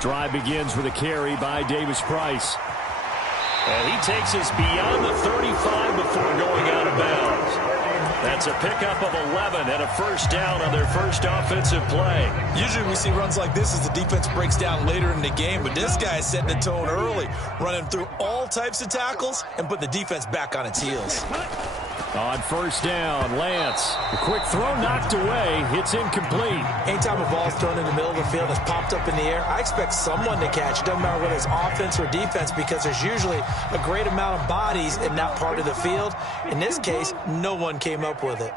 Drive begins with a carry by Davis-Price. And he takes us beyond the 35 before going out of bounds. That's a pickup of 11 and a first down on their first offensive play. Usually we see runs like this as the defense breaks down later in the game, but this guy is setting the tone early, running through all types of tackles and put the defense back on its heels. On first down, Lance. The quick throw knocked away. It's incomplete. Anytime a ball's thrown in the middle of the field that's popped up in the air, I expect someone to catch it. Doesn't matter whether it's offense or defense, because there's usually a great amount of bodies in that part of the field. In this case, no one came up with it.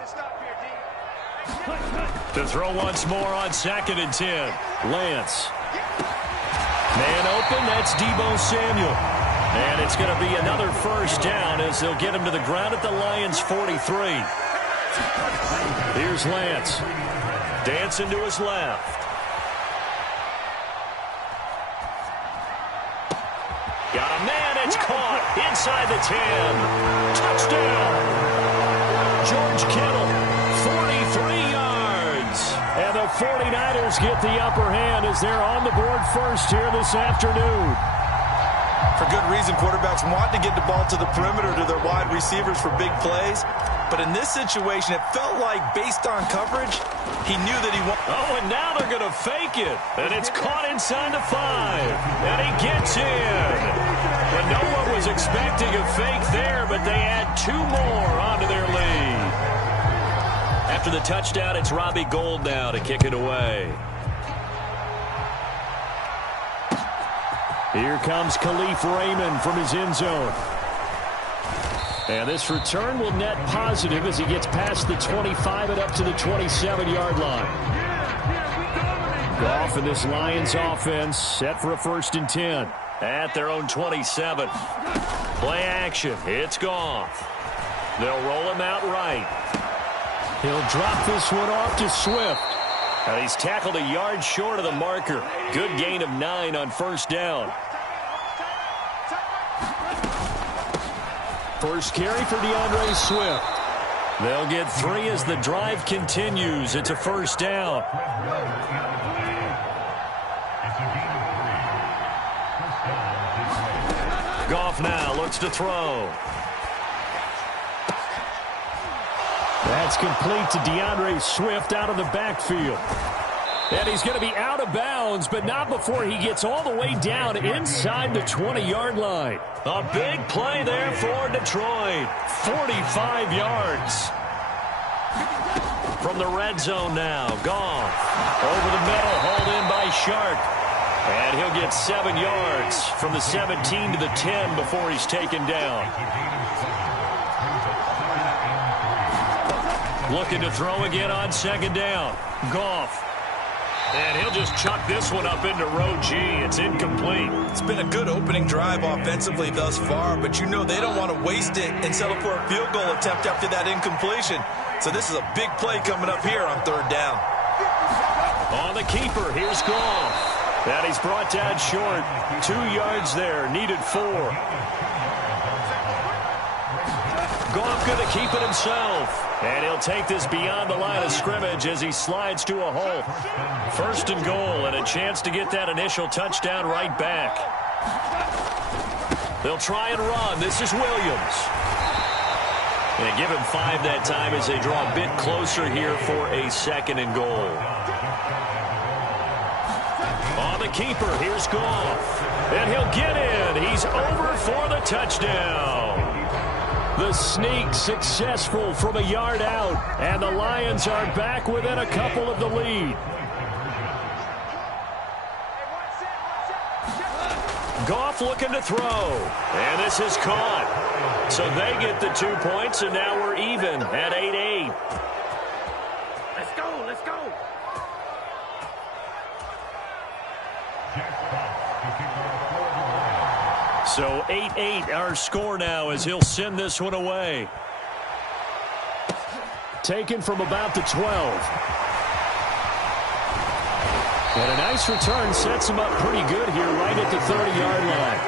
To throw once more on 2nd and 10. Lance. Man open, that's Deebo Samuel. And it's going to be another first down as they'll get him to the ground at the Lions' 43. Here's Lance. Dancing to his left. Got a man, it's caught inside the 10. Touchdown. George Kittle, 43 yards. And the 49ers get the upper hand as they're on the board first here this afternoon. For good reason, quarterbacks want to get the ball to the perimeter to their wide receivers for big plays. But in this situation, it felt like, based on coverage, he knew that he wanted. Oh, and now they're going to fake it. And it's caught inside the 5. And he gets in. And no one was expecting a fake there, but they add 2 more onto their lead. After the touchdown, it's Robbie Gould now to kick it away. Here comes Khalif Raymond from his end zone. And this return will net positive as he gets past the 25 and up to the 27-yard line. Goff and this Lions offense set for a 1st and 10 at their own 27. Play action. It's Goff. They'll roll him out right. He'll drop this one off to Swift. And he's tackled a yard short of the marker. Good gain of 9 on first down. First carry for DeAndre Swift. They'll get 3 as the drive continues. It's a first down. Goff now looks to throw. That's complete to DeAndre Swift out of the backfield. And he's going to be out of bounds, but not before he gets all the way down inside the 20-yard line. A big play there for Detroit. 45 yards. From the red zone now, Goff. Over the middle, hauled in by Shark. And he'll get 7 yards from the 17 to the 10 before he's taken down. Looking to throw again on 2nd down. Goff. And he'll just chuck this one up into row G. It's incomplete. It's been a good opening drive offensively thus far, but you know they don't want to waste it and settle for a field goal attempt after that incompletion. So this is a big play coming up here on 3rd down. On the keeper, here's Goff. And he's brought down short. 2 yards there, needed 4. Goff going to keep it himself. And he'll take this beyond the line of scrimmage as he slides to a halt. 1st and goal and a chance to get that initial touchdown right back. They'll try and run. This is Williams. And give him 5 that time as they draw a bit closer here for a 2nd and goal. On the keeper, here's Goff. And he'll get in. He's over for the touchdown. The sneak successful from a yard out, and the Lions are back within a couple of the lead. Goff looking to throw, and this is caught. So they get the 2 points, and now we're even at 8-8. Let's go, let's go. So 8-8 our score now as he'll send this one away. Taken from about the 12. And a nice return sets him up pretty good here right at the 30-yard line.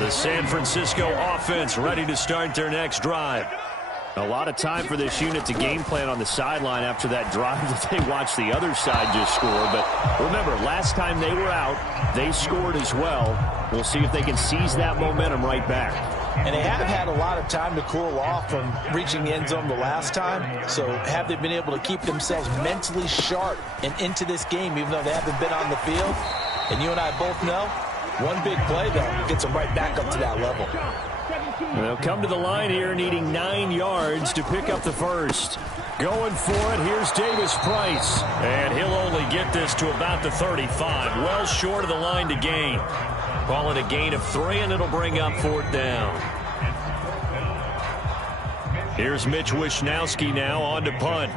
The San Francisco offense ready to start their next drive. A lot of time for this unit to game plan on the sideline after that drive that they watched the other side just score. But remember, last time they were out, they scored as well. We'll see if they can seize that momentum right back. And they have had a lot of time to cool off from reaching the end zone the last time. So have they been able to keep themselves mentally sharp and into this game, even though they haven't been on the field? And you and I both know, one big play, though, gets them right back up to that level. They'll come to the line here needing 9 yards to pick up the first. Going for it, here's Davis Price. And he'll only get this to about the 35. Well short of the line to gain. Call it a gain of 3, and it'll bring up 4th down. Here's Mitch Wishnowski now on to punt.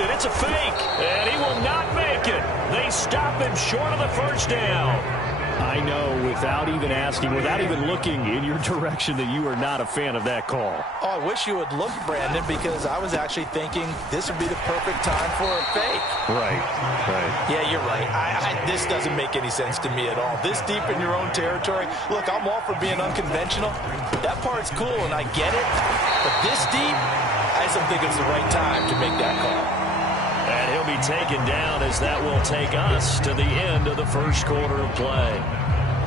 It's a fake, and he will not make it. They stop him short of the first down. I know, without even asking, without even looking in your direction, that you are not a fan of that call. Oh, I wish you would look, Brandon, because I was actually thinking this would be the perfect time for a fake. Right. Yeah, you're right. This doesn't make any sense to me at all. This deep in your own territory. Look, I'm all for being unconventional. That part's cool, and I get it. But this deep, I just don't think it's the right time to make that call. And he'll be taken down as that will take us to the end of the first quarter of play.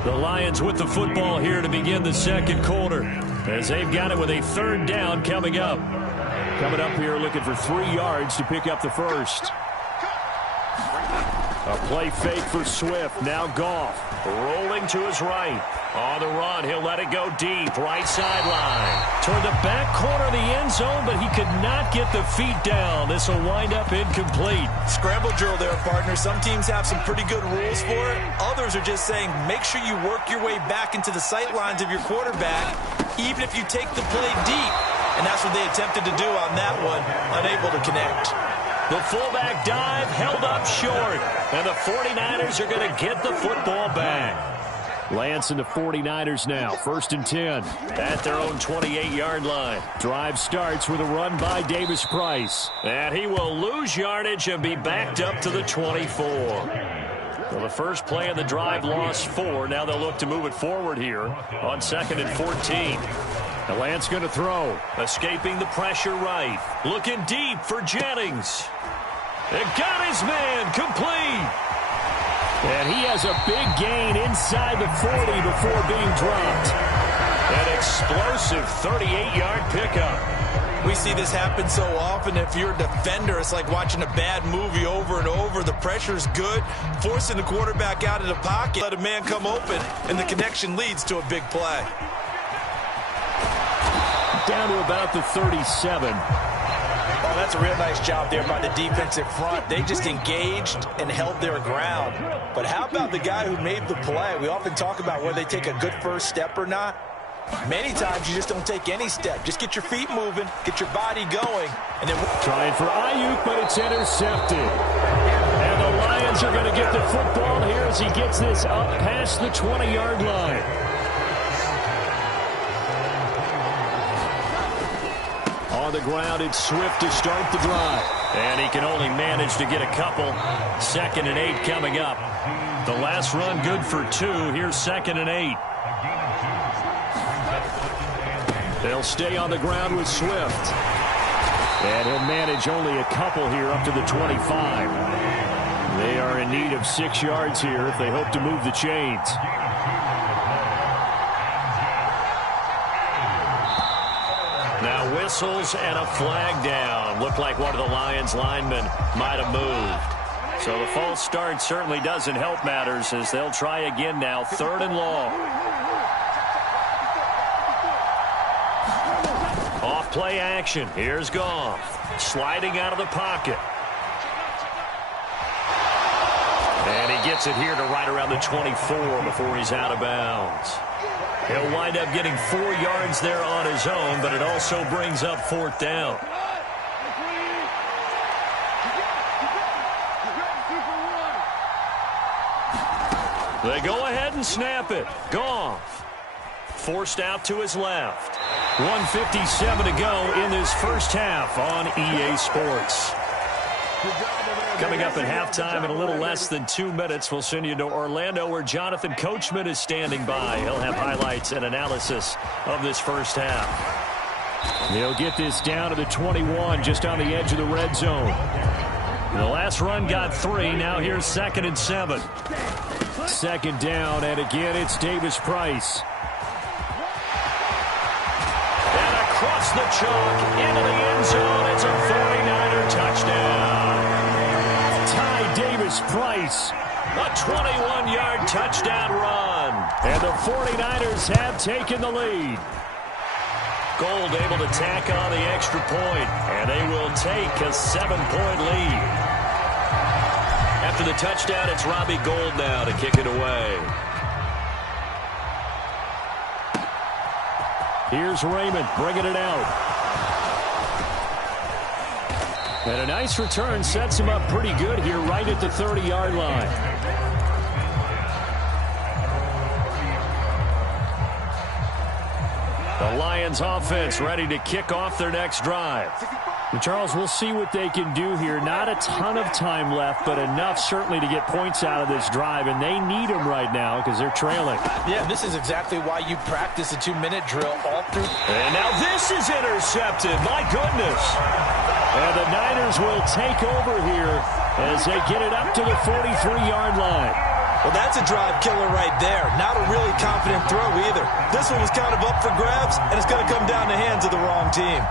The Lions with the football here to begin the second quarter, as they've got it with a 3rd down coming up. Coming up here looking for 3 yards to pick up the first. A play fake for Swift. Now Goff rolling to his right. On the run, he'll let it go deep. Right sideline. Toward the back corner of the end zone, but he could not get the feet down. This will wind up incomplete. Scramble drill there, partner. Some teams have some pretty good rules for it. Others are just saying make sure you work your way back into the sight lines of your quarterback, even if you take the play deep. And that's what they attempted to do on that one, unable to connect. The fullback dive held up short, and the 49ers are going to get the football back. Lance and the 49ers now, 1st and 10 at their own 28-yard line. Drive starts with a run by Davis Price, and he will lose yardage and be backed up to the 24. Well, the first play of the drive lost 4. Now they'll look to move it forward here on 2nd and 14. Now Lance going to throw, escaping the pressure right, looking deep for Jennings. It got his man complete. And he has a big gain inside the 40 before being dropped. An explosive 38-yard pickup. We see this happen so often. If you're a defender, it's like watching a bad movie over and over. The pressure's good, forcing the quarterback out of the pocket. Let a man come open, and the connection leads to a big play. Down to about the 37. Oh, that's a real nice job there by the defensive front. They just engaged and held their ground. But how about the guy who made the play? We often talk about whether they take a good first step or not. Many times you just don't take any step. Just get your feet moving, get your body going. And then trying for Ayuk, but it's intercepted. And the Lions are going to get the football here as he gets this up past the 20-yard line. On the ground, it's Swift to start the drive. And he can only manage to get a couple. 2nd and 8 coming up. The last run good for 2. Here's 2nd and 8. They'll stay on the ground with Swift. And he'll manage only a couple here up to the 25. They are in need of 6 yards here if they hope to move the chains. Now whistles and a flag down. Looked like one of the Lions linemen might have moved. So the false start certainly doesn't help matters as they'll try again now. 3rd and long. Off play action. Here's Goff. Sliding out of the pocket. And he gets it here to right around the 24 before he's out of bounds. He'll wind up getting 4 yards there on his own, but it also brings up 4th down. They go ahead and snap it. Goff. Forced out to his left. 1:57 to go in this first half on EA Sports. Coming up at halftime in a little less than 2 minutes, we'll send you to Orlando where Jonathan Coachman is standing by. He'll have highlights and analysis of this first half. They'll get this down to the 21, just on the edge of the red zone. The last run got 3. Now here's 2nd and 7. 2nd down, and again it's Davis Price. And across the chalk into the end zone. It's a 49er touchdown. Ty Davis Price, a 21-yard touchdown run. And the 49ers have taken the lead. Gold able to tack on the extra point, and they will take a 7-point lead. After the touchdown, it's Robbie Gould now to kick it away. Here's Raymond bringing it out. And a nice return sets him up pretty good here right at the 30-yard line. The Lions offense ready to kick off their next drive. And Charles, we'll see what they can do here. Not a ton of time left, but enough certainly to get points out of this drive, and they need them right now because they're trailing. Yeah, this is exactly why you practice a 2-minute drill all through. And now this is intercepted. My goodness. And the Niners will take over here as they get it up to the 43-yard line. Well, that's a drive killer right there. Not a really confident throw either. This one was kind of up for grabs, and it's going to come down the hands of the wrong team.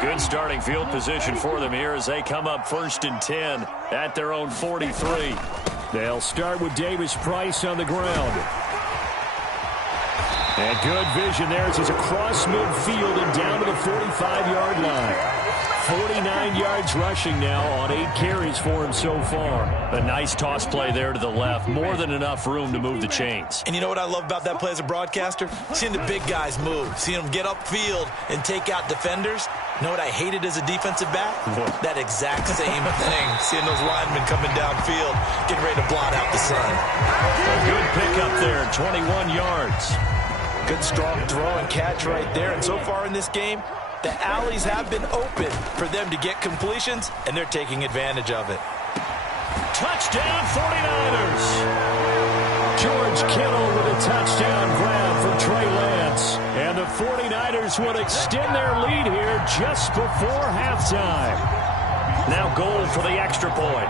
Good starting field position for them here as they come up 1st and 10 at their own 43. They'll start with Davis Price on the ground. And good vision there as he's across midfield and down to the 45-yard line. 49 yards rushing now on 8 carries for him so far. A nice toss play there to the left. More than enough room to move the chains. And you know what I love about that play as a broadcaster? Seeing the big guys move. Seeing them get upfield and take out defenders. You know what I hated as a defensive back? That exact same thing. Seeing those linemen coming downfield, getting ready to blot out the sun. A good pickup there, 21 yards. Good strong throw and catch right there. And so far in this game, the alleys have been open for them to get completions, and they're taking advantage of it. Touchdown 49ers. George Kittle with a touchdown grab for Trey Lance. And the 49ers will extend their lead here just before halftime. Now goal for the extra point.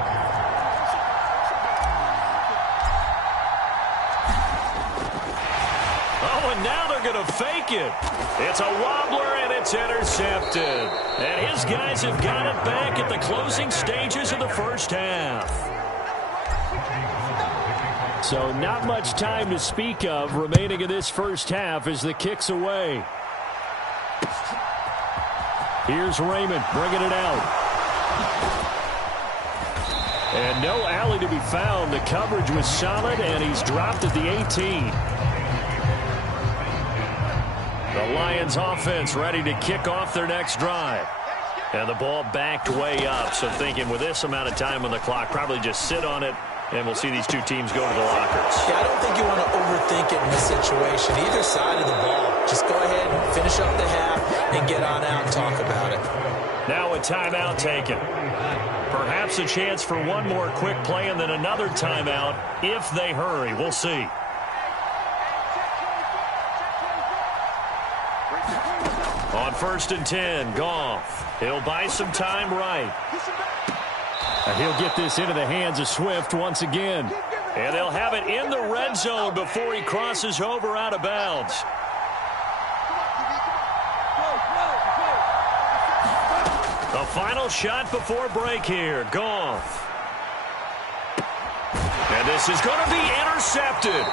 Oh, and now they're going to fake it. It's a wobbler, and it's intercepted. And his guys have got it back at the closing stages of the first half. So not much time to speak of remaining in this first half as the kick's away. Here's Raymond bringing it out. And no alley to be found. The coverage was solid, and he's dropped at the 18. The Lions offense ready to kick off their next drive. And the ball backed way up. So thinking with this amount of time on the clock, probably just sit on it. And we'll see these two teams go to the lockers. Yeah, I don't think you want to overthink it in this situation. Either side of the ball. Just go ahead and finish up the half and get on out and talk about it. Now a timeout taken. Perhaps a chance for one more quick play and then another timeout if they hurry. We'll see. On 1st and 10, Goff. He'll buy some time right. He'll get this into the hands of Swift once again. And they'll have it in the red zone before he crosses over out of bounds. The final shot before break here. Goff. And this is going to be intercepted.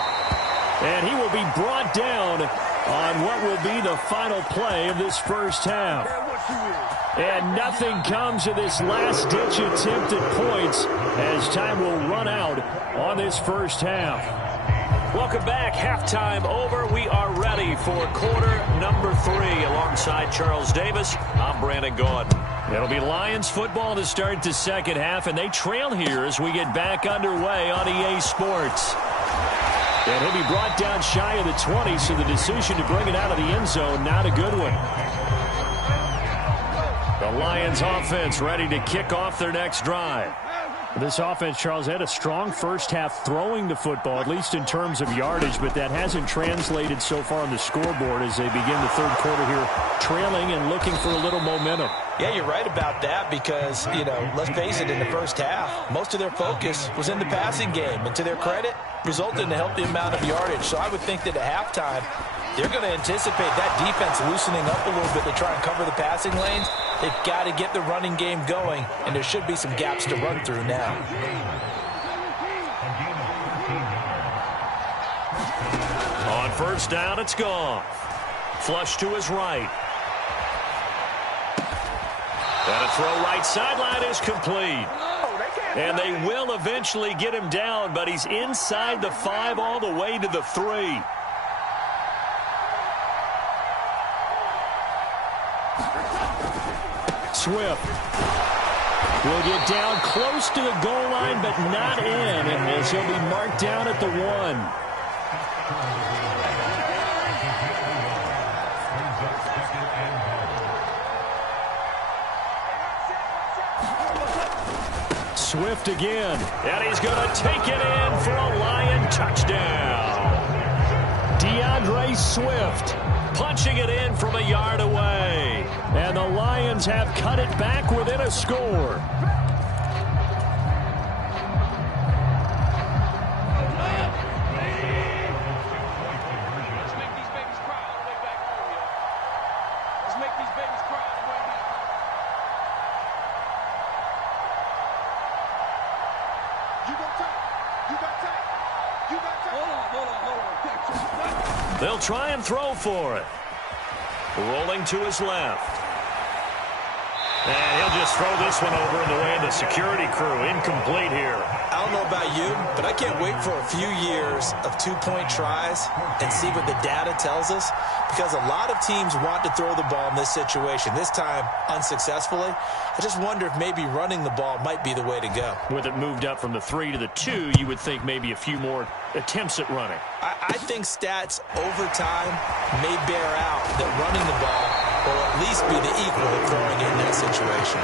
And he will be brought down on what will be the final play of this first half. And nothing comes of this last-ditch attempt at points as time will run out on this first half. Welcome back. Halftime over. We are ready for quarter number 3. Alongside Charles Davis, I'm Brandon Gaudin. It'll be Lions football to start the second half, and they trail here as we get back underway on EA Sports. And he'll be brought down shy of the 20, so the decision to bring it out of the end zone, not a good one. The Lions offense ready to kick off their next drive. This offense, Charles, had a strong first half throwing the football, at least in terms of yardage, but that hasn't translated so far on the scoreboard as they begin the third quarter here trailing and looking for a little momentum. Yeah, you're right about that because, let's face it, in the first half, most of their focus was in the passing game. And to their credit, resulted in a healthy amount of yardage. So I would think that at halftime, they're going to anticipate that defense loosening up a little bit to try and cover the passing lanes. They've got to get the running game going, and there should be some gaps to run through now. On first down, it's gone. Flush to his right. And a throw right sideline is complete. And they will eventually get him down, but he's inside the 5 all the way to the 3. Swift will get down close to the goal line, but not in, and as he'll be marked down at the 1. Swift again, and he's going to take it in for a Lion touchdown. DeAndre Swift punching it in from a yard away. And the Lions have cut it back within a score. Let's make these babies cry all the way back home, y'all. Let's make these babies cry all the way back home. You got time. You got time. You got time. Hold on. They'll try and throw for it. Rolling to his left. And he'll just throw this one over in the way of the security crew. Incomplete here. I don't know about you, but I can't wait for a few years of two-point tries and see what the data tells us, because a lot of teams want to throw the ball in this situation. This time, unsuccessfully. I just wonder if maybe running the ball might be the way to go. With it moved up from the 3 to the 2, you would think maybe a few more attempts at running. I think stats over time may bear out that running the ball will at least be the equal of throwing in that situation.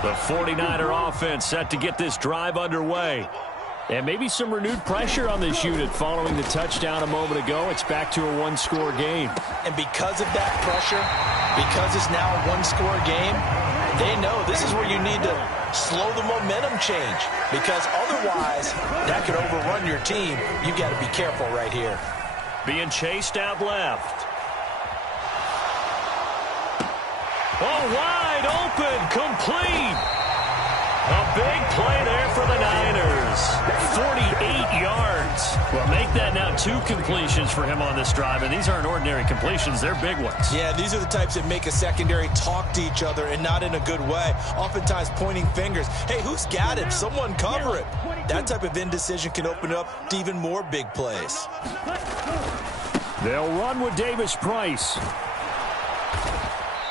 The 49er offense set to get this drive underway. And maybe some renewed pressure on this unit following the touchdown a moment ago. It's back to a one-score game. And because of that pressure, because it's now a one-score game, they know this is where you need to slow the momentum change, because otherwise that could overrun your team. You've got to be careful right here. Being chased out left. Oh, wide open, complete. A big play there for the Niners. 48 yards. Well, make that now 2 completions for him on this drive, and these aren't ordinary completions. They're big ones. Yeah, these are the types that make a secondary talk to each other, and not in a good way. Oftentimes pointing fingers. Hey, who's got him? Someone cover it. That type of indecision can open up to even more big plays. They'll run with Davis Price.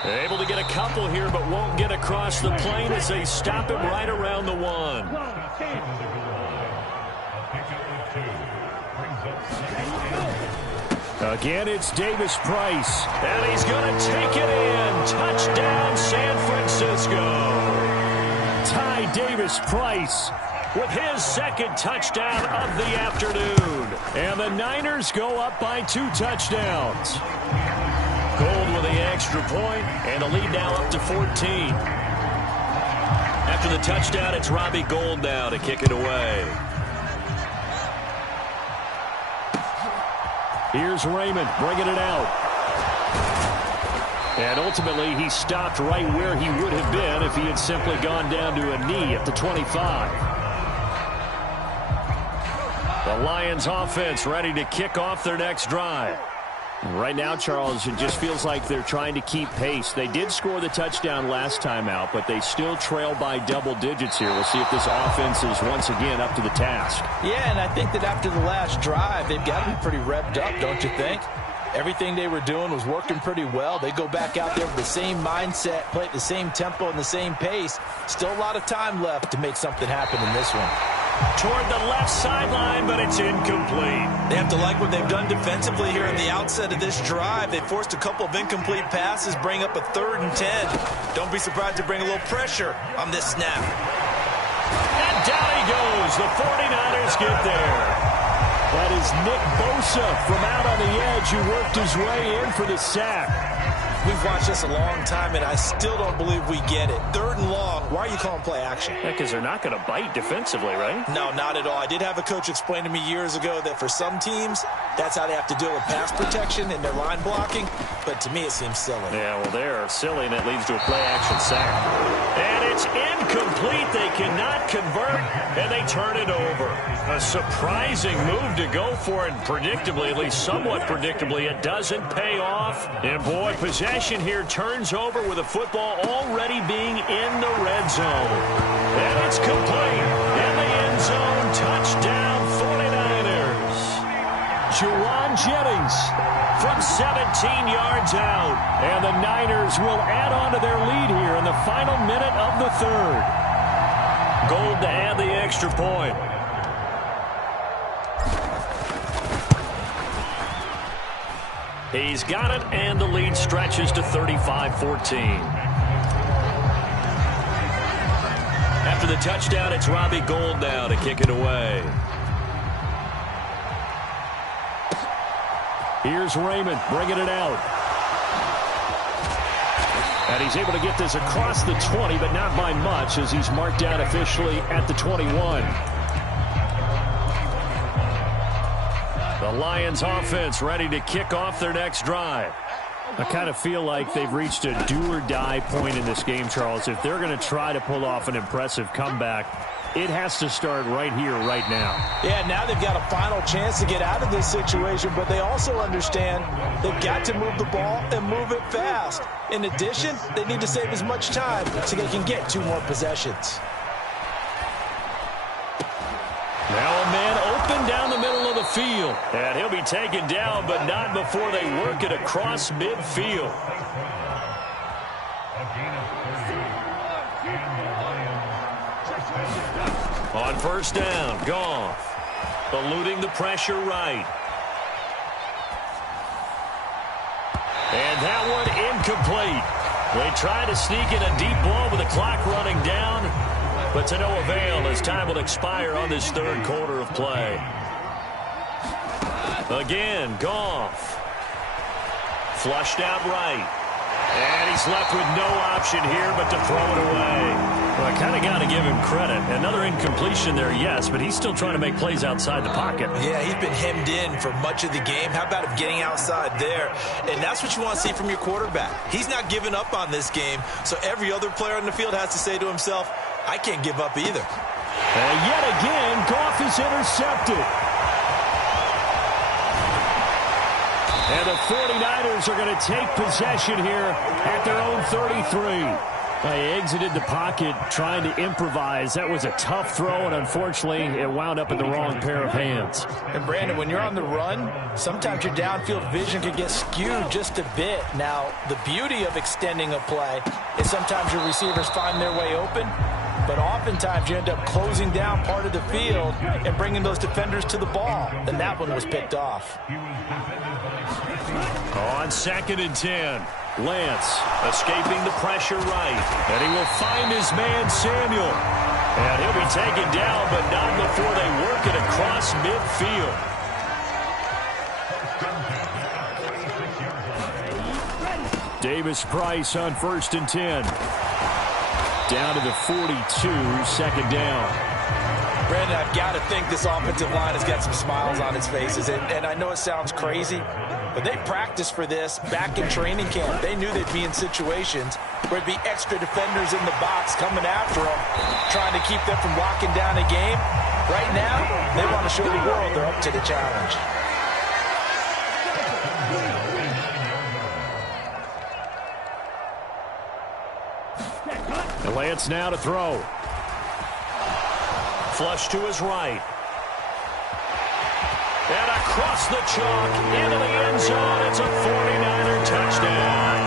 Able to get a couple here, but won't get across the plane as they stop him right around the 1. Again, it's Davis Price. And he's going to take it in. Touchdown, San Francisco. Ty Davis Price with his second touchdown of the afternoon. And the Niners go up by 2 touchdowns. Gold with the extra point, and the lead now up to 14. After the touchdown, it's Robbie Gould now to kick it away. Here's Raymond bringing it out. And ultimately, he stopped right where he would have been if he had simply gone down to a knee at the 25. The Lions offense ready to kick off their next drive. Right now, Charles, it just feels like they're trying to keep pace. They did score the touchdown last time out, but they still trail by double digits here. We'll see if this offense is once again up to the task. Yeah, and I think that after the last drive, they've got to be pretty revved up, don't you think? Everything they were doing was working pretty well. They go back out there with the same mindset, play at the same tempo and the same pace. Still a lot of time left to make something happen in this one. Toward the left sideline, but it's incomplete. They have to like what they've done defensively here at the outset of this drive. They forced a couple of incomplete passes, bring up a 3rd and 10. Don't be surprised to bring a little pressure on this snap. And down he goes. The 49ers get there. That is Nick Bosa from out on the edge who worked his way in for the sack. We've watched this a long time, and I still don't believe we get it. 3rd and long. Why are you calling play action? Because they're not going to bite defensively, right? No, not at all. I did have a coach explain to me years ago that for some teams, that's how they have to deal with pass protection and their line blocking. But to me, it seems silly. Yeah, well, they're silly, and that leads to a play-action sack. And it's incomplete. They cannot convert, and they turn it over. A surprising move to go for it, predictably, at least somewhat predictably. It doesn't pay off. And, boy, possession here turns over with a football already being in the red zone. And it's complete. In the end zone, touchdown 49ers. Juwan Jennings from 17 yards out. And the Niners will add on to their lead here in the final minute of the 3rd. Gold to add the extra point. He's got it, and the lead stretches to 35-14. After the touchdown, it's Robbie Gould now to kick it away. Here's Raymond bringing it out. And he's able to get this across the 20, but not by much, as he's marked down officially at the 21. The Lions offense ready to kick off their next drive. I kind of feel like they've reached a do-or-die point in this game, Charles. If they're going to try to pull off an impressive comeback, it has to start right here, right now. Yeah, now they've got a final chance to get out of this situation, but they also understand they've got to move the ball and move it fast. In addition, they need to save as much time so they can get 2 more possessions. Now a man open down the middle of the field. And he'll be taken down, but not before they work it across midfield. On 1st down, Goff. Eluding the pressure right. And that one incomplete. They try to sneak in a deep ball with the clock running down, but to no avail as time will expire on this 3rd quarter of play. Again, Goff. Flushed out right. And he's left with no option here but to throw it away. Well, I kind of got to give him credit. Another incompletion there, yes, but he's still trying to make plays outside the pocket. Yeah, he's been hemmed in for much of the game. How about him getting outside there? And that's what you want to see from your quarterback. He's not giving up on this game, so every other player on the field has to say to himself, I can't give up either. And yet again, Goff is intercepted. And the 49ers are going to take possession here at their own 33. They exited the pocket trying to improvise. That was a tough throw, and unfortunately, it wound up in the wrong pair of hands. And, Brandon, when you're on the run, sometimes your downfield vision can get skewed just a bit. Now, the beauty of extending a play is sometimes your receivers find their way open, but oftentimes you end up closing down part of the field and bringing those defenders to the ball. And that one was picked off. On 2nd and 10, Lance escaping the pressure right. And he will find his man, Samuel. And he'll be taken down, but not before they work it across midfield. Davis Price on 1st and 10. Down to the 42, 2nd down. Brandon, I've got to think this offensive line has got some smiles on its faces. And I know it sounds crazy, but they practiced for this back in training camp. They knew they'd be in situations where there'd be extra defenders in the box coming after them, trying to keep them from locking down a game. Right now, they want to show the world they're up to the challenge. And Lance now to throw. Flush to his right. And across the chalk, into the end zone. It's a 49er touchdown.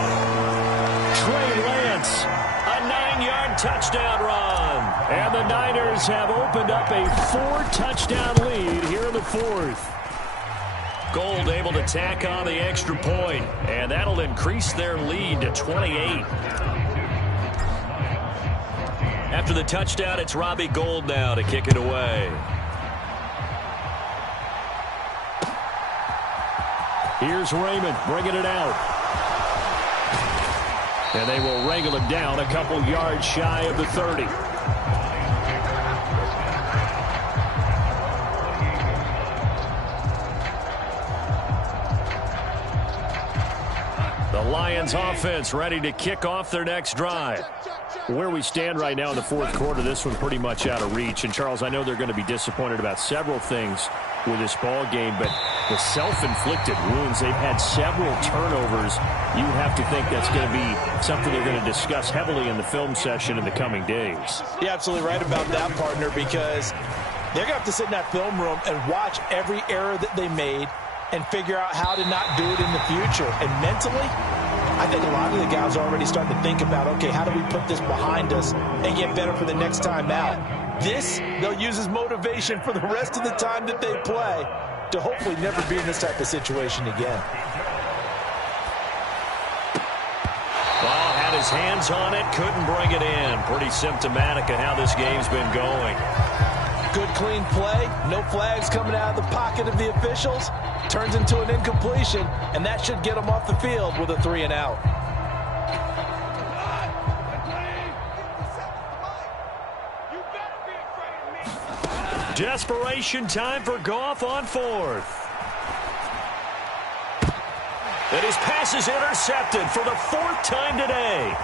Trey Lance, a 9-yard touchdown run. And the Niners have opened up a 4-touchdown lead here in the fourth. Gold able to tack on the extra point, and that'll increase their lead to 28. After the touchdown, it's Robbie Gould now to kick it away. Here's Raymond bringing it out. And they will wrangle him down a couple yards shy of the 30. The Lions offense ready to kick off their next drive. Where we stand right now in the fourth quarter, this one's pretty much out of reach. And, Charles, I know they're going to be disappointed about several things with this ball game, but the self-inflicted wounds, they've had several turnovers. You would have to think that's going to be something they're going to discuss heavily in the film session in the coming days. You're absolutely right about that, partner, because they're going to have to sit in that film room and watch every error that they made and figure out how to not do it in the future. And mentally, I think a lot of the guys are already starting to think about, okay, how do we put this behind us and get better for the next time out? This, they'll use as motivation for the rest of the time that they play to hopefully never be in this type of situation again. Ball had his hands on it, couldn't bring it in. Pretty symptomatic of how this game's been going. Good, clean play. No flags coming out of the pocket of the officials. Turns into an incompletion, and that should get them off the field with a 3-and-out. Desperation time for Goff on fourth. And his pass is intercepted for the fourth time today.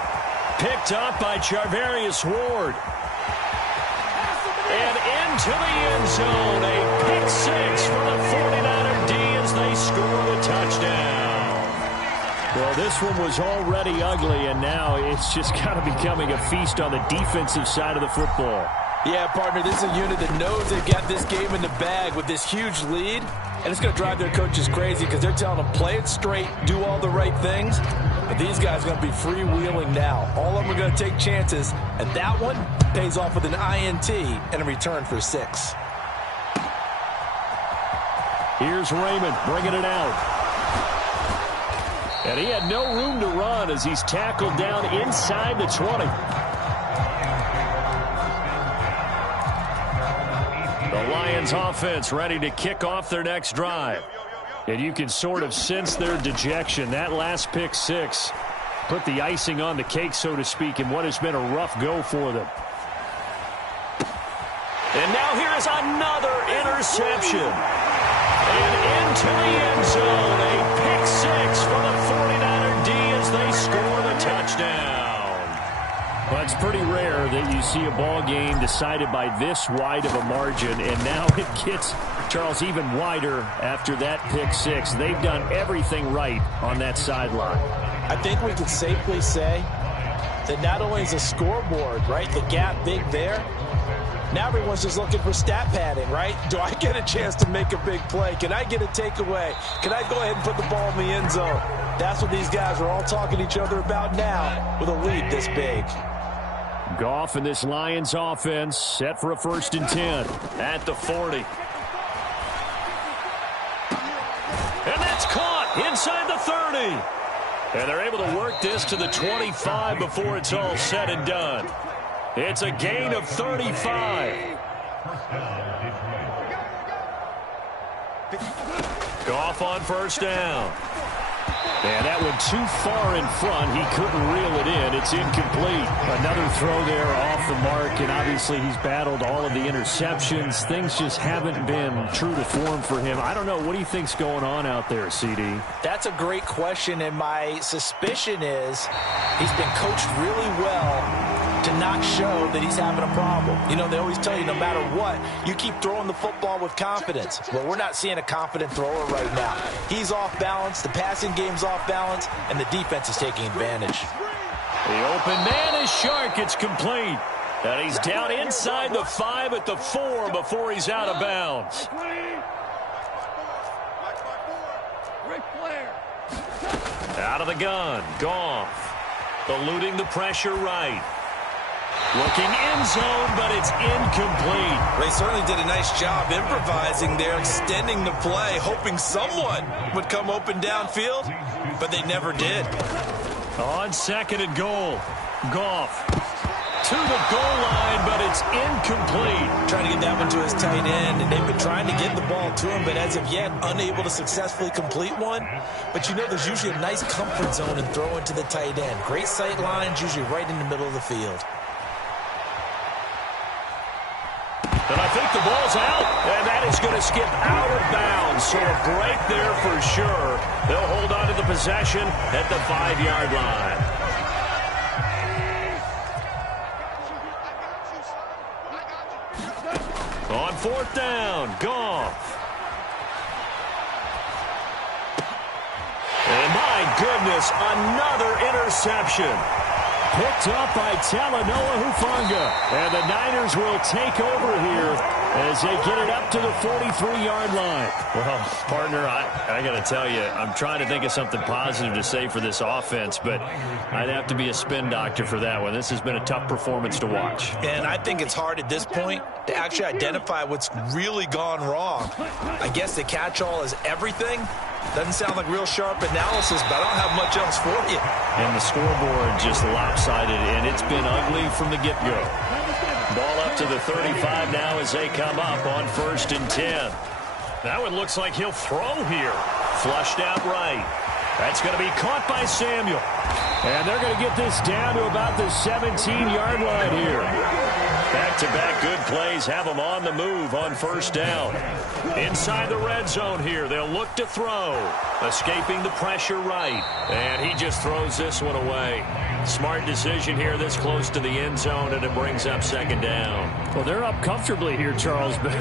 Picked up by Charvarius Ward. And into the end zone, a pick six for the 49er D as they score the touchdown. Well, this one was already ugly, and now it's just kind of becoming a feast on the defensive side of the football. Yeah, partner, this is a unit that knows they've got this game in the bag with this huge lead, and it's going to drive their coaches crazy because they're telling them play it straight, do all the right things. But these guys are going to be freewheeling now. All of them are going to take chances, and that one pays off with an INT and a return for 6. Here's Raymond bringing it out. And he had no room to run as he's tackled down inside the 20. The Lions offense ready to kick off their next drive. And you can sort of sense their dejection. That last pick six put the icing on the cake, so to speak, in what has been a rough go for them. And now here is another interception. And into the end zone, a pick six for the 49er D as they score the touchdown. Well, it's pretty rare that you see a ball game decided by this wide of a margin, and now it gets, Charles, even wider after that pick six. They've done everything right on that sideline. I think we can safely say that not only is the scoreboard, right, the gap big there, now everyone's just looking for stat padding, right? Do I get a chance to make a big play? Can I get a takeaway? Can I go ahead and put the ball in the end zone? That's what these guys are all talking to each other about now with a lead this big. Goff and this Lions offense set for a 1st and 10. At the 40. And that's caught inside the 30. And they're able to work this to the 25 before it's all said and done. It's a gain of 35. Goff on 1st down. And that one too far in front. He couldn't reel it in. It's incomplete. Another throw there off the mark, and obviously he's battled all of the interceptions. Things just haven't been true to form for him. I don't know. What do you think's going on out there, CD? That's a great question, and my suspicion is he's been coached really well to not show that he's having a problem. You know, they always tell you no matter what, you keep throwing the football with confidence. Well, we're not seeing a confident thrower right now. He's off balance, the passing game's off balance, and the defense is taking advantage. The open man is Shark. It's complete. And he's down inside the 5 at the 4 before he's out of bounds. Out of the gun, Goff. Eluding the pressure right. Looking end zone, but it's incomplete. They certainly did a nice job improvising there, extending the play, hoping someone would come open downfield, but they never did. On 2nd and goal, Goff to the goal line, but it's incomplete. Trying to get that one to his tight end, and they've been trying to get the ball to him, but as of yet, unable to successfully complete one. But you know there's usually a nice comfort zone in throwing to the tight end. Great sight lines, usually right in the middle of the field. And I think the ball's out, and that is going to skip out of bounds. So a break there for sure. They'll hold on to the possession at the 5-yard line. On 4th down, Goff. And my goodness, another interception. Picked up by Talanoa Hufanga. And the Niners will take over here as they get it up to the 43-yard line. Well, partner, I got to tell you, I'm trying to think of something positive to say for this offense, but I'd have to be a spin doctor for that one. This has been a tough performance to watch. And I think it's hard at this point to actually identify what's really gone wrong. I guess the catch-all is everything. Doesn't sound like real sharp analysis, but I don't have much else for you. And the scoreboard just lopsided, and it's been ugly from the get-go. Ball up to the 35 now as they come up on 1st and 10. That one looks like he'll throw here. Flushed out right. That's going to be caught by Samuel. And they're going to get this down to about the 17-yard line here. Back-to-back good plays have them on the move on 1st down. Inside the red zone here, they'll look to throw. Escaping the pressure right. And he just throws this one away. Smart decision here this close to the end zone, and it brings up 2nd down. Well, they're up comfortably here, Charles, but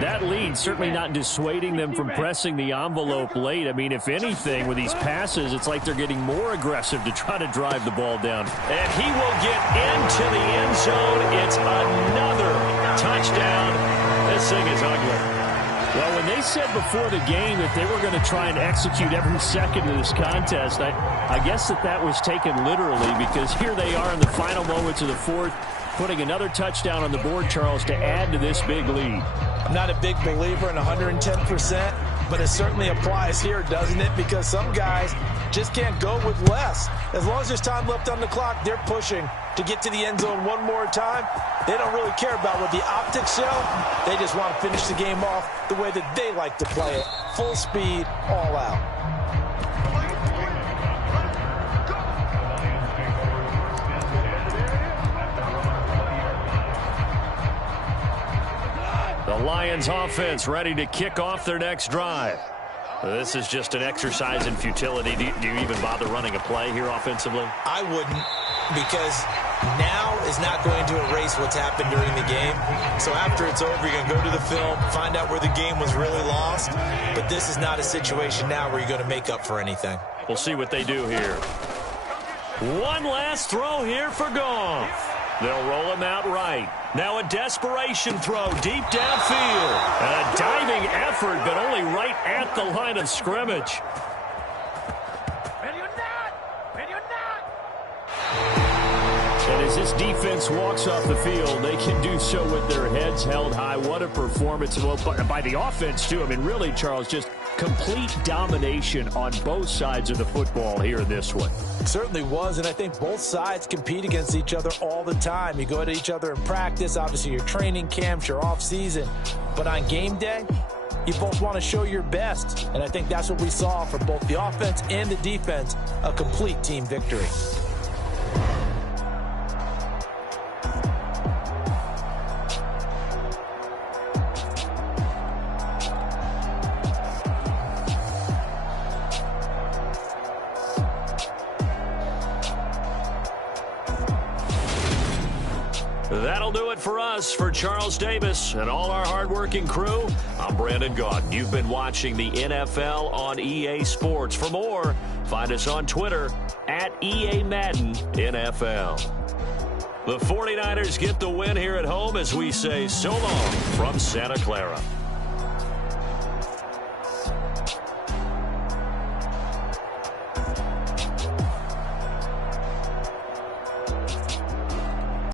that lead certainly not dissuading them from pressing the envelope late. I mean, if anything, with these passes, it's like they're getting more aggressive to try to drive the ball down. And he will get into the end zone. It's another touchdown. This thing is ugly. Well, when they said before the game that they were going to try and execute every second of this contest, I guess that was taken literally, because here they are in the final moments of the 4th, putting another touchdown on the board, Charles, to add to this big lead. I'm not a big believer in 110%, but it certainly applies here, doesn't it? Because some guys just can't go with less. As long as there's time left on the clock, they're pushing to get to the end zone one more time. They don't really care about what the optics show. They just want to finish the game off the way that they like to play it. Full speed, all out. The Lions offense ready to kick off their next drive. This is just an exercise in futility. Do you even bother running a play here offensively? I wouldn't, because now is not going to erase what's happened during the game. So after it's over, you're going to go to the film, find out where the game was really lost. But this is not a situation now where you're going to make up for anything. We'll see what they do here. One last throw here for Goff. They'll roll him out right. Now a desperation throw deep downfield. A diving effort, but only right at the line of scrimmage. And as this defense walks off the field, they can do so with their heads held high. What a performance. Well, by the offense, too. I mean, really, Charles, just complete domination on both sides of the football here in this one. It certainly was, and I think both sides compete against each other all the time. You go at each other in practice, obviously your training camps, your off-season. But on game day, you both want to show your best. And I think that's what we saw from both the offense and the defense, a complete team victory. That'll do it for us. For Charles Davis and all our hardworking crew, I'm Brandon Gaudin. You've been watching the NFL on EA Sports. For more, find us on Twitter at EA Madden NFL. The 49ers get the win here at home as we say so long from Santa Clara.